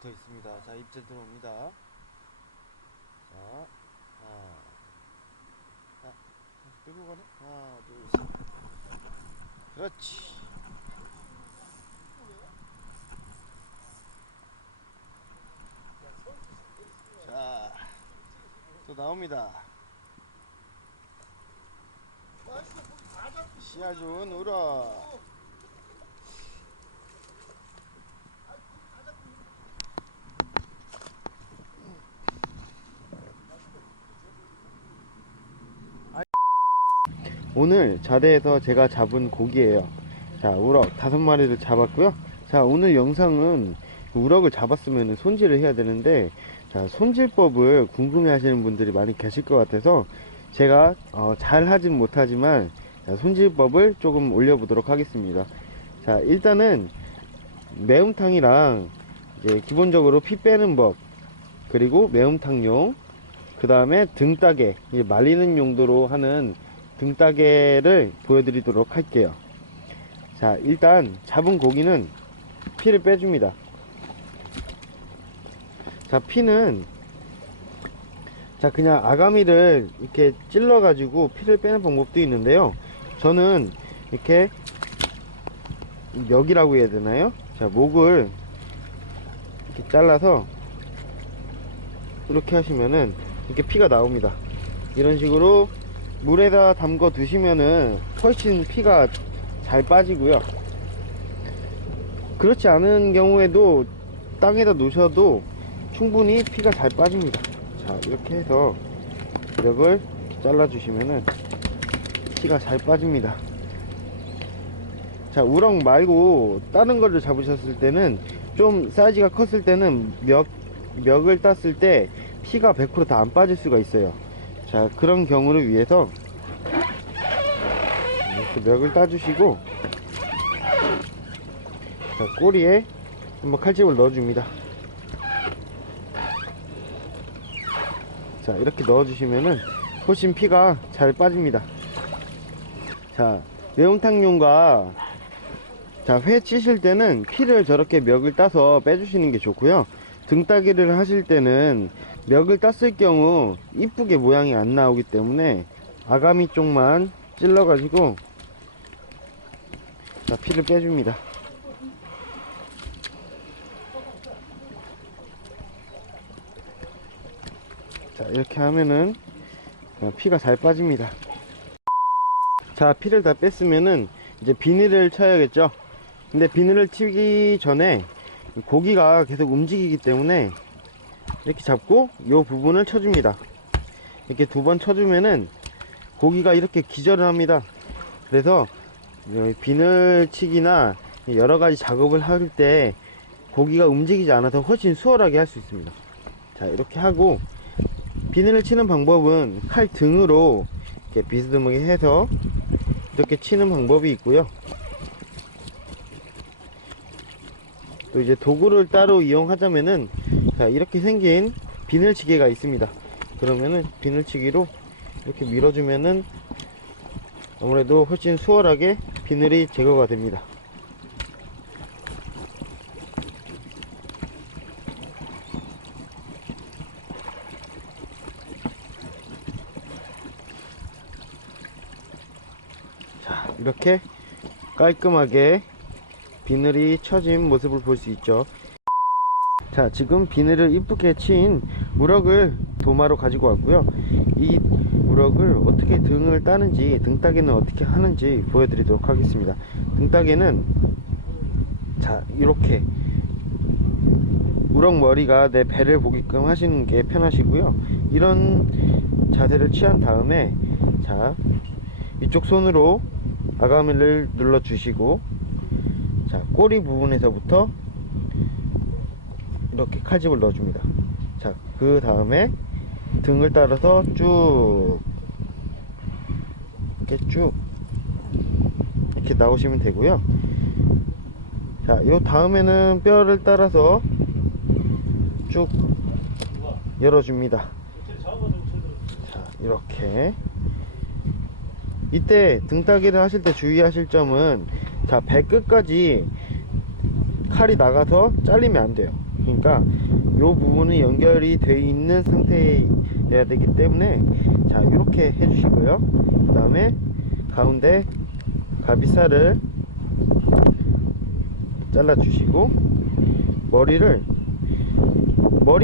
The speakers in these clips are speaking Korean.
붙어 있습니다. 자, 입질 들어옵니다. 자, 하나, 자, 끌고 가네. 하나, 둘, 셋. 그렇지. 자, 또 나옵니다. 시야 좋은 우럭. 오늘 자대에서 제가 잡은 고기예요. 자, 우럭 5마리를 잡았고요. 자, 오늘 영상은 우럭을 잡았으면 손질을 해야 되는데, 자, 손질법을 궁금해 하시는 분들이 많이 계실 것 같아서 제가 잘 하진 못하지만, 자, 손질법을 조금 올려보도록 하겠습니다. 자, 일단은 매운탕이랑 이제 기본적으로 피 빼는 법, 그리고 매운탕용, 그 다음에 등따개, 말리는 용도로 하는 등따개를 보여드리도록 할게요. 자, 일단 잡은 고기는 피를 빼줍니다. 자, 피는 자, 그냥 아가미를 이렇게 찔러 가지고 피를 빼는 방법도 있는데요, 저는 이렇게 멱이라고 해야 되나요? 자, 목을 이렇게 잘라서 이렇게 하시면은 이렇게 피가 나옵니다. 이런 식으로 물에다 담궈 두시면은 훨씬 피가 잘 빠지고요. 그렇지 않은 경우에도 땅에다 놓으셔도 충분히 피가 잘 빠집니다. 자, 이렇게 해서 멱을 잘라 주시면은 피가 잘 빠집니다. 자, 우럭 말고 다른 거를 잡으셨을 때는, 좀 사이즈가 컸을 때는 멱을 땄을 때 피가 100% 다 안 빠질 수가 있어요. 자, 그런 경우를 위해서 이렇게 멱을 따주시고, 자, 꼬리에 한번 칼집을 넣어줍니다. 자, 이렇게 넣어주시면은 훨씬 피가 잘 빠집니다. 자, 매운탕용과 자, 회 치실 때는 피를 저렇게 멱을 따서 빼주시는 게 좋고요. 등따기를 하실 때는 멱을 땄을 경우 이쁘게 모양이 안 나오기 때문에 아가미 쪽만 찔러 가지고 자, 피를 빼줍니다. 자, 이렇게 하면은 피가 잘 빠집니다. 자, 피를 다 뺐으면은 이제 비늘을 쳐야겠죠. 근데 비늘을 치기 전에 고기가 계속 움직이기 때문에 이렇게 잡고 이 부분을 쳐줍니다. 이렇게 2번 쳐주면은 고기가 이렇게 기절을 합니다. 그래서 비늘치기나 여러가지 작업을 할 때 고기가 움직이지 않아서 훨씬 수월하게 할 수 있습니다. 자, 이렇게 하고 비늘을 치는 방법은 칼 등으로 이렇게 비스듬하게 해서 이렇게 치는 방법이 있고요. 또 이제 도구를 따로 이용하자면은, 자, 이렇게 생긴 비늘치기가 있습니다. 그러면은 비늘치기로 이렇게 밀어주면은 아무래도 훨씬 수월하게 비늘이 제거가 됩니다. 자, 이렇게 깔끔하게 비늘이 쳐진 모습을 볼 수 있죠. 자, 지금 비늘을 이쁘게 친 우럭을 도마로 가지고 왔고요. 이 우럭을 어떻게 등을 따는지, 등따기는 어떻게 하는지 보여드리도록 하겠습니다. 등따기는 자, 이렇게 우럭 머리가 내 배를 보게끔 하시는 게 편하시고요. 이런 자세를 취한 다음에, 자, 이쪽 손으로 아가미를 눌러 주시고, 자, 꼬리 부분에서부터 이렇게 칼집을 넣어줍니다. 자, 그 다음에 등을 따라서 쭉 이렇게 나오시면 되고요. 자, 요 다음에는 뼈를 따라서 쭉 열어줍니다. 자, 이렇게. 이때 등따기를 하실 때 주의하실 점은, 자, 배 끝까지 칼이 나가서 잘리면 안 돼요. 그러니까 요 부분은 연결이 되어 있는 상태여야 되기 때문에 자 이렇게 해주시고요. 그 다음에 가운데 가비살을 잘라 주시고, 머리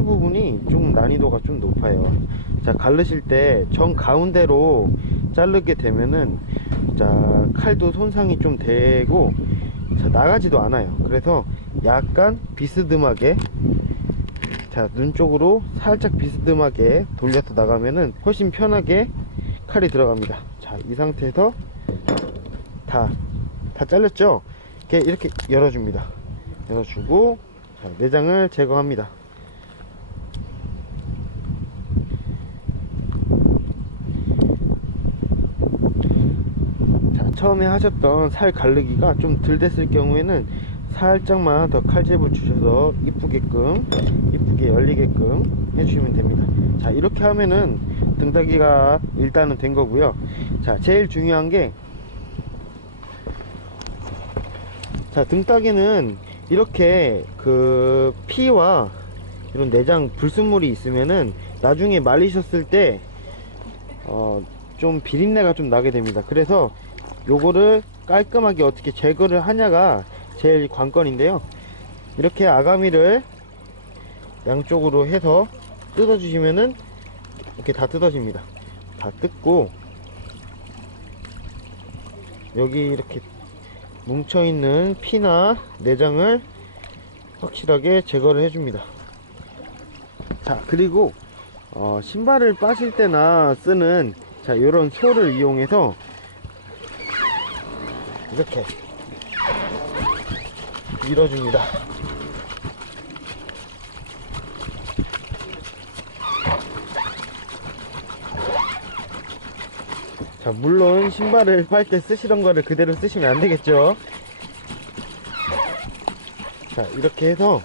부분이 좀 난이도가 좀 높아요. 자, 가르실 때 정 가운데로 자르게 되면은 자 칼도 손상이 좀 되고 자 나가지도 않아요. 그래서 약간 비스듬하게, 자 눈 쪽으로 살짝 비스듬하게 돌려서 나가면은 훨씬 편하게 칼이 들어갑니다. 자, 이 상태에서 다 잘렸죠? 이렇게 열어줍니다. 열어주고, 자, 내장을 제거합니다. 자, 처음에 하셨던 살 가르기가 좀 덜 됐을 경우에는 살짝만 더 칼집을 주셔서 이쁘게 열리게끔 해주시면 됩니다. 자, 이렇게 하면은 등따기가 일단은 된 거고요. 자, 제일 중요한 게, 자, 등따기는 이렇게 그 피와 이런 내장 불순물이 있으면은 나중에 말리셨을 때 좀 비린내가 좀 나게 됩니다. 그래서 요거를 깔끔하게 어떻게 제거를 하냐가 제일 관건인데요. 이렇게 아가미를 양쪽으로 해서 뜯어 주시면은 이렇게 다 뜯어집니다. 다 뜯고, 여기 이렇게 뭉쳐있는 피나 내장을 확실하게 제거를 해줍니다. 자, 그리고 신발을 빠실 때나 쓰는 자 요런 소를 이용해서 이렇게 밀어줍니다. 자, 물론 신발을 빨 때 쓰시던 거를 그대로 쓰시면 안 되겠죠. 자, 이렇게 해서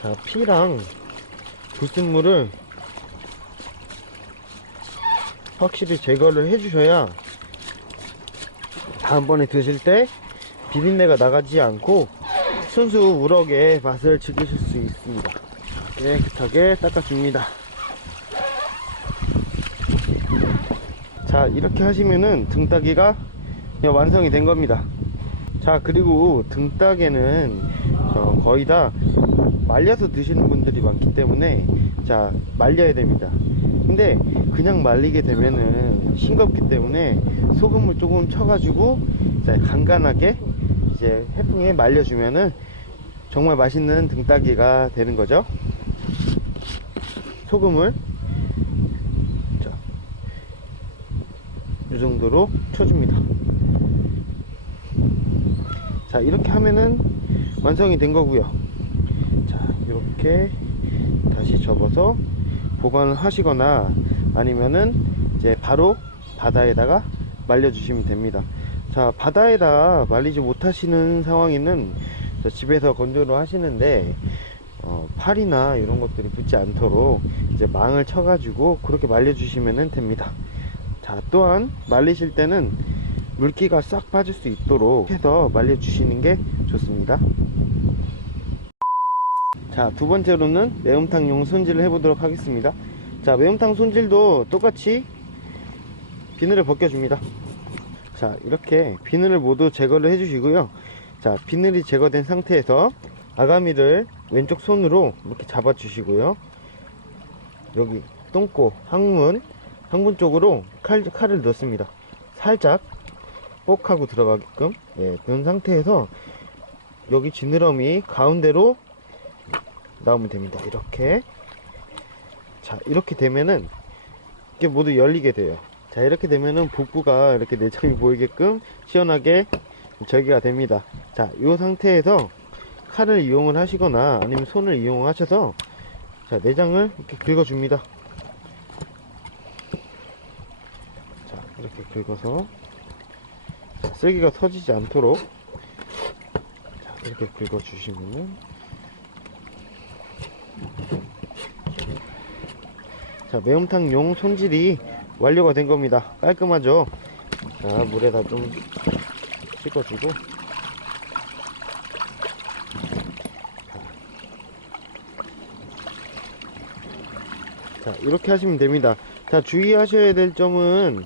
자, 피랑 불순물을 확실히 제거를 해주셔야 다음번에 드실 때 비린내가 나가지 않고 순수 우럭의 맛을 즐기실 수 있습니다. 깨끗하게 닦아줍니다. 자, 이렇게 하시면은 등따기가 그냥 완성이 된 겁니다. 자, 그리고 등따개는 거의 다 말려서 드시는 분들이 많기 때문에 자, 말려야 됩니다. 근데 그냥 말리게 되면은 싱겁기 때문에 소금을 조금 쳐가지고 자, 간간하게 이제 해풍에 말려주면은 정말 맛있는 등따기가 되는 거죠. 소금을 자, 이 정도로 쳐줍니다. 자, 이렇게 하면은 완성이 된 거고요. 자, 이렇게 다시 접어서 보관을 하시거나 아니면은 이제 바로 바다에다가 말려주시면 됩니다. 자, 바다에다 말리지 못하시는 상황에는 집에서 건조를 하시는데 팔이나 이런 것들이 붙지 않도록 이제 망을 쳐가지고 그렇게 말려주시면 됩니다. 자, 또한 말리실 때는 물기가 싹 빠질 수 있도록 해서 말려주시는 게 좋습니다. 자, 두 번째로는 매운탕용 손질을 해보도록 하겠습니다. 자, 매운탕 손질도 똑같이 비늘을 벗겨줍니다. 자, 이렇게 비늘을 모두 제거를 해주시고요. 자, 비늘이 제거된 상태에서 아가미를 왼쪽 손으로 이렇게 잡아주시고요. 여기 똥꼬 항문 쪽으로 칼을 넣습니다. 살짝 뽁 하고 들어가게끔 넣은 상태에서 여기 지느러미 가운데로 나오면 됩니다. 이렇게. 자, 이렇게 되면은 이게 모두 열리게 돼요. 자, 이렇게 되면은 복부가 이렇게 내장이 보이게끔 시원하게 절개가 됩니다. 자, 이 상태에서 칼을 이용을 하시거나 아니면 손을 이용하셔서 자, 내장을 이렇게 긁어줍니다. 자, 이렇게 긁어서 자, 쓸개가 터지지 않도록 자, 이렇게 긁어주시면은 자, 매운탕용 손질이 완료가 된 겁니다. 깔끔하죠? 자, 물에다 좀 씻어주고 자, 이렇게 하시면 됩니다. 자, 주의하셔야 될 점은,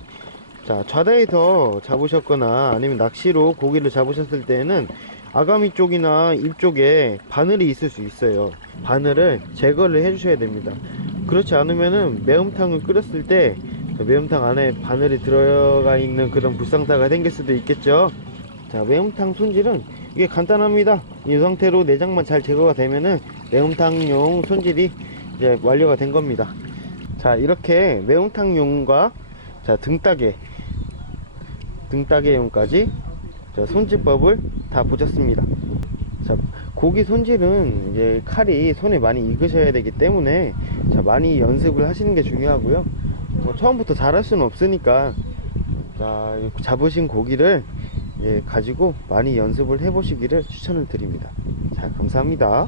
자, 좌다에서 잡으셨거나 아니면 낚시로 고기를 잡으셨을 때는 아가미 쪽이나 입 쪽에 바늘이 있을 수 있어요. 바늘을 제거를 해 주셔야 됩니다. 그렇지 않으면은 매운탕을 끓였을 때 그 매운탕 안에 바늘이 들어가 있는 그런 불상사가 생길 수도 있겠죠. 자, 매운탕 손질은 이게 간단합니다. 이 상태로 내장만 잘 제거가 되면은 매운탕용 손질이 이제 완료가 된 겁니다. 자, 이렇게 매운탕용과 자, 등따개용까지 자, 손질법을 다 보셨습니다. 자, 고기 손질은 이제 칼이 손에 많이 익으셔야 되기 때문에 자, 많이 연습을 하시는 게 중요하고요. 뭐 처음부터 잘할 수는 없으니까 자, 잡으신 고기를 가지고 많이 연습을 해 보시기를 추천을 드립니다. 자, 감사합니다.